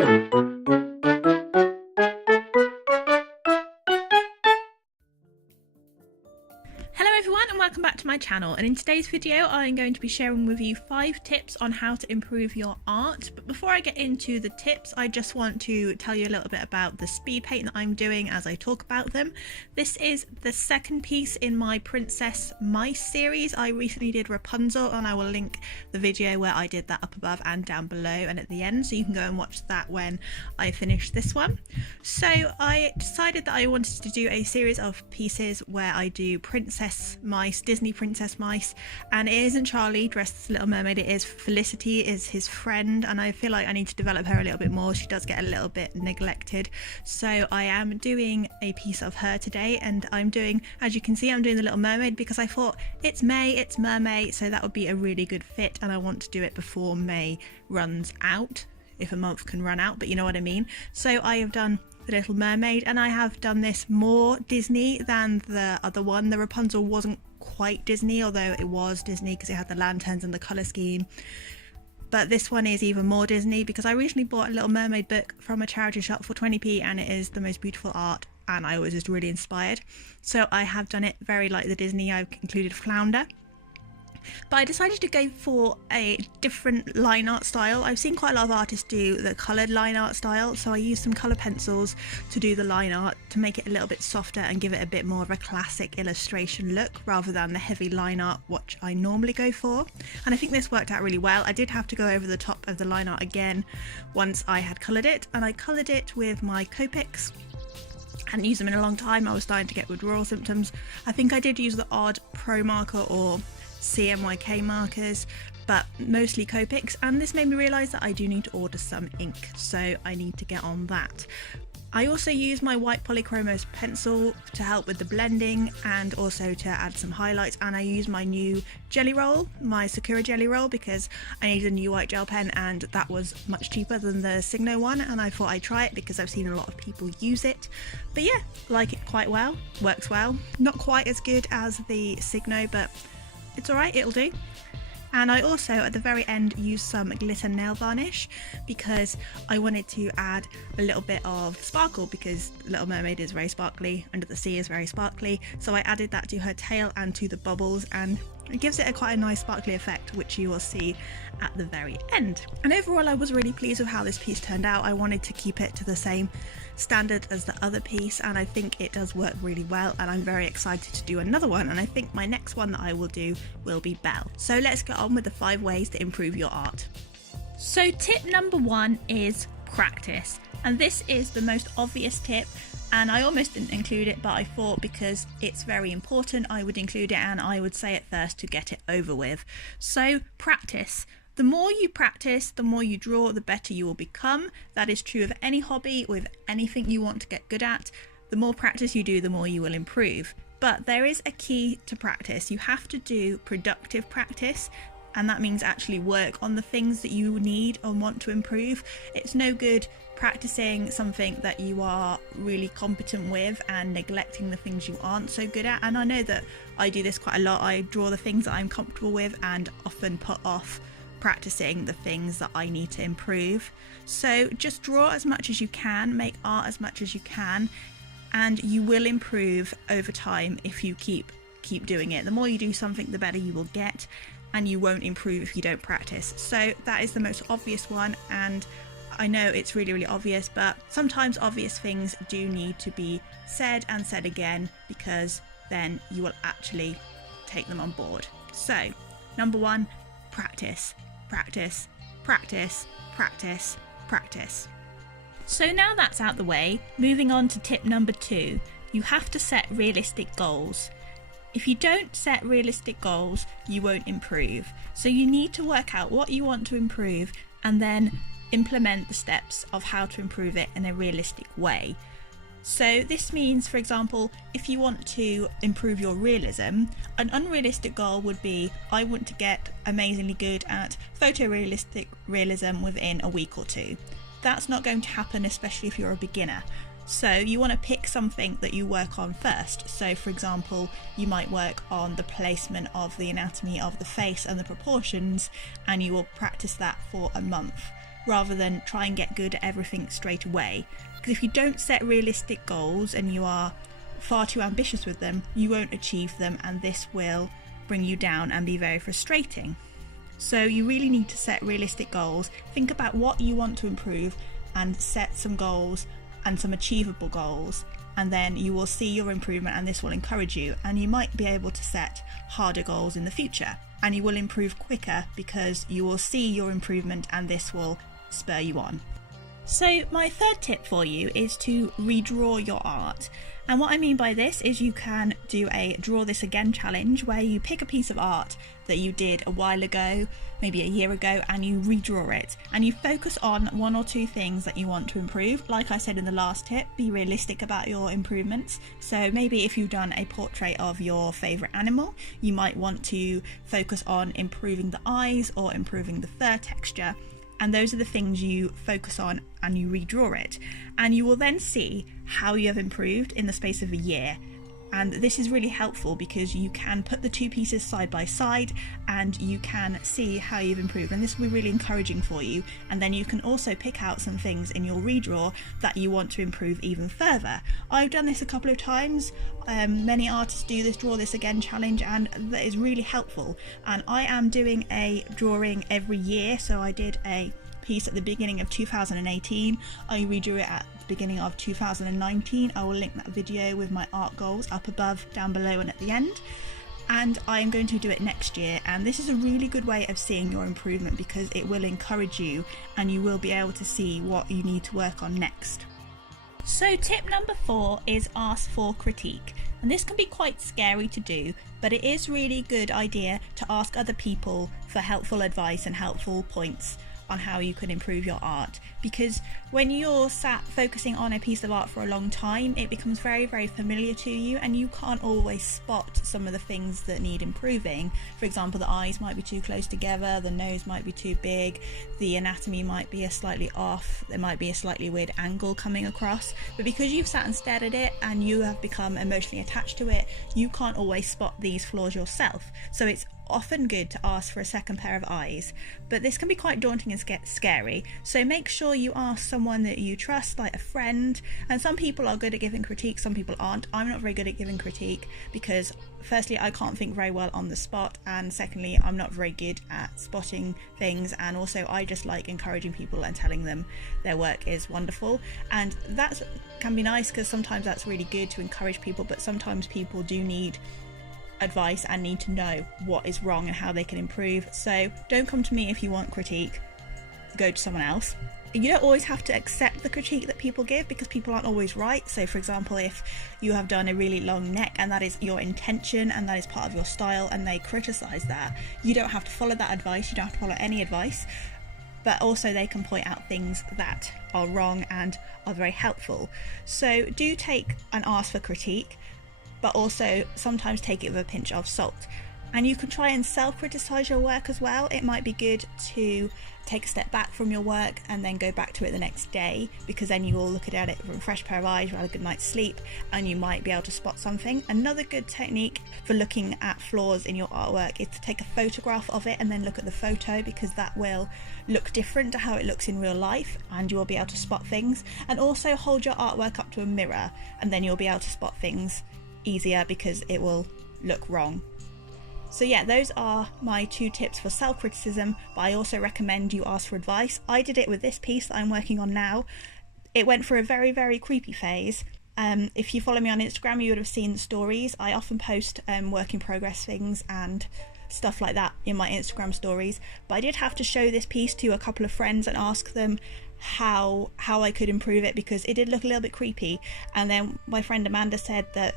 Hello everyone and welcome back to my channel, and in today's video I'm going to be sharing with you 5 tips on how to improve your art. But before I get into the tips, I just want to tell you a little bit about the speed paint that I'm doing as I talk about them. This is the second piece in my Princess Mice series. I recently did Rapunzel and I will link the video where I did that up above and down below and at the end, so you can go and watch that when I finish this one. So I decided that I wanted to do a series of pieces where I do princess mice, Disney princess mice, and it isn't Charlie dressed as a Little Mermaid, it is Felicity, is his friend, and I feel like I need to develop her a little bit more. She does get a little bit neglected, so I am doing a piece of her today, and I'm doing, as you can see, I'm doing the Little Mermaid because I thought it's May, it's Mermaid, so that would be a really good fit, and I want to do it before May runs out, if a month can run out, but you know what I mean. So I have done the Little Mermaid, and I have done this more Disney than the other one. The Rapunzel wasn't quite Disney, although it was Disney because it had the lanterns and the colour scheme. But this one is even more Disney because I recently bought a Little Mermaid book from a charity shop for 20p, and it is the most beautiful art, and I was just really inspired. So I have done it very like the Disney. I've included Flounder. But I decided to go for a different line art style. I've seen quite a lot of artists do the coloured line art style, so I used some colour pencils to do the line art to make it a little bit softer and give it a bit more of a classic illustration look rather than the heavy line art which I normally go for. And I think this worked out really well. I did have to go over the top of the line art again once I had coloured it, and I coloured it with my Copics. I hadn't used them in a long time. I was starting to get withdrawal symptoms. I think I did use the odd Pro marker or CMYK markers, but mostly Copics, and this made me realise that I do need to order some ink, so I need to get on that. I also use my white polychromos pencil to help with the blending and also to add some highlights, and I use my new jelly roll, my Sakura jelly roll, because I needed a new white gel pen and that was much cheaper than the Signo one, and I thought I'd try it because I've seen a lot of people use it. But yeah, like it quite well, works well. Not quite as good as the Signo, but it's alright, it'll do. And I also at the very end used some glitter nail varnish because I wanted to add a little bit of sparkle, because Little Mermaid is very sparkly, Under the Sea is very sparkly, so I added that to her tail and to the bubbles, and it gives it quite a nice sparkly effect, which you will see at the very end. And overall I was really pleased with how this piece turned out. I wanted to keep it to the same standard as the other piece, and I think it does work really well, and I'm very excited to do another one, and I think my next one that I will do will be Belle. So let's get on with the 5 ways to improve your art. So tip number 1 is practice, and this is the most obvious tip, and I almost didn't include it, but I thought because it's very important I would include it, and I would say it first to get it over with. So practice. The more you practice, the more you draw, the better you will become. That is true of any hobby, with anything you want to get good at. The more practice you do, the more you will improve. But there is a key to practice. You have to do productive practice, and that means actually work on the things that you need and want to improve. It's no good practicing something that you are really competent with and neglecting the things you aren't so good at. And I know that I do this quite a lot. I draw the things that I'm comfortable with and often put off practicing the things that I need to improve. So just draw as much as you can, make art as much as you can, and you will improve over time if you keep doing it. The more you do something, the better you will get, and you won't improve if you don't practice. So that is the most obvious one, and I know it's really, really obvious, but sometimes obvious things do need to be said and said again, because then you will actually take them on board. So number 1, practice. Practice, practice, practice, practice. So now that's out the way, moving on to tip number 2, you have to set realistic goals. If you don't set realistic goals, you won't improve. So you need to work out what you want to improve and then implement the steps of how to improve it in a realistic way. So this means, for example, if you want to improve your realism, an unrealistic goal would be, I want to get amazingly good at photorealistic realism within a week or 2. That's not going to happen, especially if you're a beginner. So you want to pick something that you work on first. So for example, you might work on the placement of the anatomy of the face and the proportions, and you will practice that for a month, rather than try and get good at everything straight away. Because if you don't set realistic goals and you are far too ambitious with them, you won't achieve them, and this will bring you down and be very frustrating. So you really need to set realistic goals, think about what you want to improve, and set some goals and some achievable goals, and then you will see your improvement, and this will encourage you, and you might be able to set harder goals in the future, and you will improve quicker because you will see your improvement, and this will spur you on. So my third tip for you is to redraw your art. And what I mean by this is you can do a draw this again challenge where you pick a piece of art that you did a while ago, maybe a year ago, and you redraw it, and you focus on one or two things that you want to improve. Like I said in the last tip, be realistic about your improvements. So maybe if you've done a portrait of your favourite animal, you might want to focus on improving the eyes or improving the fur texture. And those are the things you focus on, and you redraw it, and you will then see how you have improved in the space of a year. And this is really helpful because you can put the two pieces side by side and you can see how you've improved, and this will be really encouraging for you. And then you can also pick out some things in your redraw that you want to improve even further. I've done this a couple of times. Many artists do this draw this again challenge, and that is really helpful. And I am doing a drawing every year, so I did a piece at the beginning of 2018, I redrew it at the beginning of 2019. I will link that video with my art goals up above, down below, and at the end. And I am going to do it next year, and this is a really good way of seeing your improvement because it will encourage you and you will be able to see what you need to work on next. So tip number 4 is ask for critique. And this can be quite scary to do, but it is really good idea to ask other people for helpful advice and helpful points on how you can improve your art, because when you're sat focusing on a piece of art for a long time, it becomes very, very familiar to you, and you can't always spot some of the things that need improving. For example, the eyes might be too close together, the nose might be too big, the anatomy might be slightly off, there might be a slightly weird angle coming across. But because you've sat and stared at it and you have become emotionally attached to it, you can't always spot these flaws yourself. So it's often good to ask for a second pair of eyes, but this can be quite daunting and scary. So make sure you ask someone that you trust, like a friend. And some people are good at giving critique, some people aren't. I'm not very good at giving critique because firstly I can't think very well on the spot, and secondly I'm not very good at spotting things, and also I just like encouraging people and telling them their work is wonderful. And that can be nice because sometimes that's really good to encourage people, but sometimes people do need advice and need to know what is wrong and how they can improve. So don't come to me if you want critique, go to someone else. You don't always have to accept the critique that people give because people aren't always right. So for example, if you have done a really long neck and that is your intention and that is part of your style and they criticize that, you don't have to follow that advice, you don't have to follow any advice, but also they can point out things that are wrong and are very helpful. So do take and ask for critique, but also sometimes take it with a pinch of salt. And you can try and self-criticize your work as well. It might be good to take a step back from your work and then go back to it the next day, because then you will look at it with a fresh pair of eyes, you'll have a good night's sleep, and you might be able to spot something. Another good technique for looking at flaws in your artwork is to take a photograph of it and then look at the photo, because that will look different to how it looks in real life and you will be able to spot things. And also hold your artwork up to a mirror and then you'll be able to spot things easier because it will look wrong. So yeah, those are my 2 tips for self-criticism, but I also recommend you ask for advice. I did it with this piece that I'm working on now. It went through a very, very creepy phase. If you follow me on Instagram, you would have seen the stories. I often post work in progress things and stuff like that in my Instagram stories, but I did have to show this piece to a couple of friends and ask them how I could improve it, because it did look a little bit creepy. And then my friend Amanda said that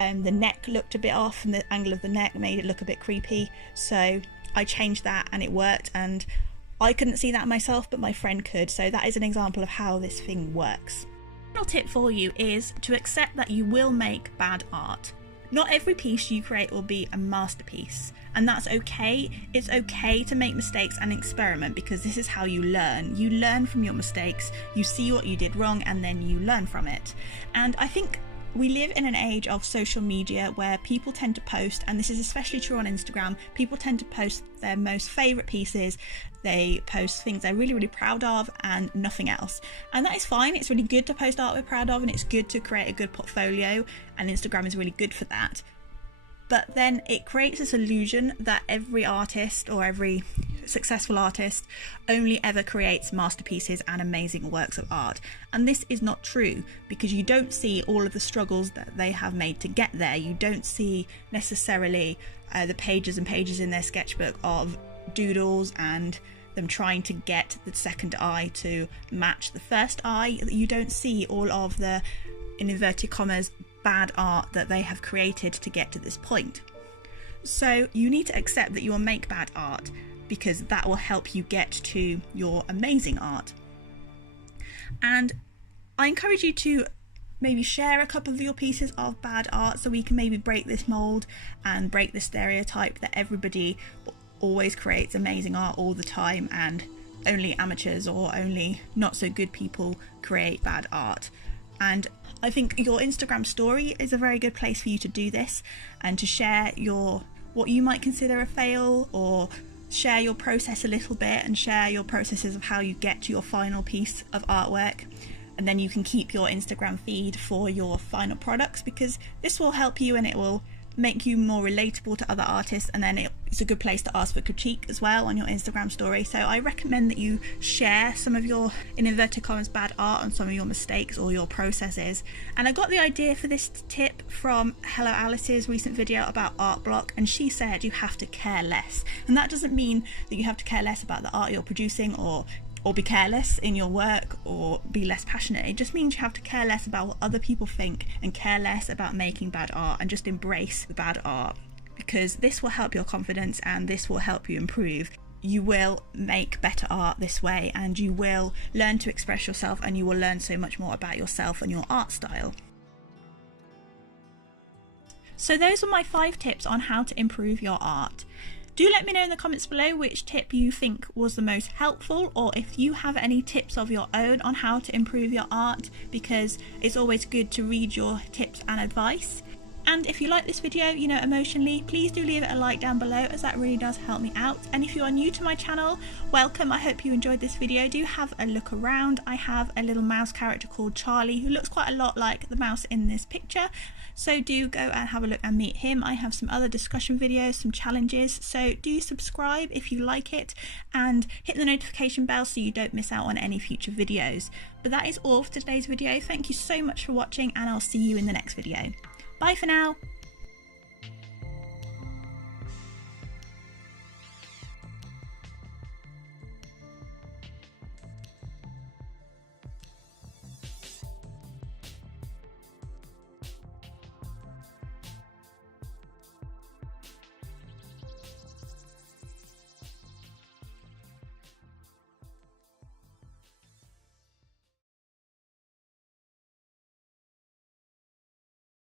the neck looked a bit off and the angle of the neck made it look a bit creepy, so I changed that and it worked. And I couldn't see that myself, but my friend could, so that is an example of how this thing works. The final tip for you is to accept that you will make bad art. Not every piece you create will be a masterpiece, and that's okay. It's okay to make mistakes and experiment, because this is how you learn. You learn from your mistakes, you see what you did wrong, and then you learn from it. And I think We live in an age of social media where people tend to post, and this is especially true on Instagram, people tend to post their most favourite pieces. They post things they're really, really proud of and nothing else. And that is fine. It's really good to post art we're proud of, and it's good to create a good portfolio, and Instagram is really good for that. But then it creates this illusion that every artist or every successful artist only ever creates masterpieces and amazing works of art. And this is not true, because you don't see all of the struggles that they have made to get there. You don't see necessarily the pages and pages in their sketchbook of doodles and them trying to get the second eye to match the first eye. You don't see all of the, in inverted commas, bad art that they have created to get to this point. So you need to accept that you will make bad art, because that will help you get to your amazing art. And I encourage you to maybe share a couple of your pieces of bad art, so we can maybe break this mold and break the stereotype that everybody always creates amazing art all the time and only amateurs or only not so good people create bad art. And I think your Instagram story is a very good place for you to do this, and to share what you might consider a fail, or share your process a little bit and share your processes of how you get to your final piece of artwork. And then you can keep your Instagram feed for your final products, because this will help you and it will make you more relatable to other artists, and then it's a good place to ask for critique as well on your Instagram story. So I recommend that you share some of your, in inverted commas, bad art and some of your mistakes or your processes. And I got the idea for this tip from Hello Alice's recent video about art block, and she said you have to care less. And that doesn't mean that you have to care less about the art you're producing, or be careless in your work, or be less passionate. It just means you have to care less about what other people think, and care less about making bad art, and just embrace the bad art, because this will help your confidence and this will help you improve. You will make better art this way, and you will learn to express yourself, and you will learn so much more about yourself and your art style. So those are my 5 tips on how to improve your art. Do let me know in the comments below which tip you think was the most helpful, or if you have any tips of your own on how to improve your art, because it's always good to read your tips and advice. And if you like this video, emotionally, please do leave it a like down below, as that really does help me out. And if you are new to my channel, welcome. I hope you enjoyed this video. Do have a look around. I have a little mouse character called Charlie who looks quite a lot like the mouse in this picture. So do go and have a look and meet him. I have some other discussion videos, some challenges. So do subscribe if you like it, and hit the notification bell so you don't miss out on any future videos. But that is all for today's video. Thank you so much for watching, and I'll see you in the next video. Bye for now.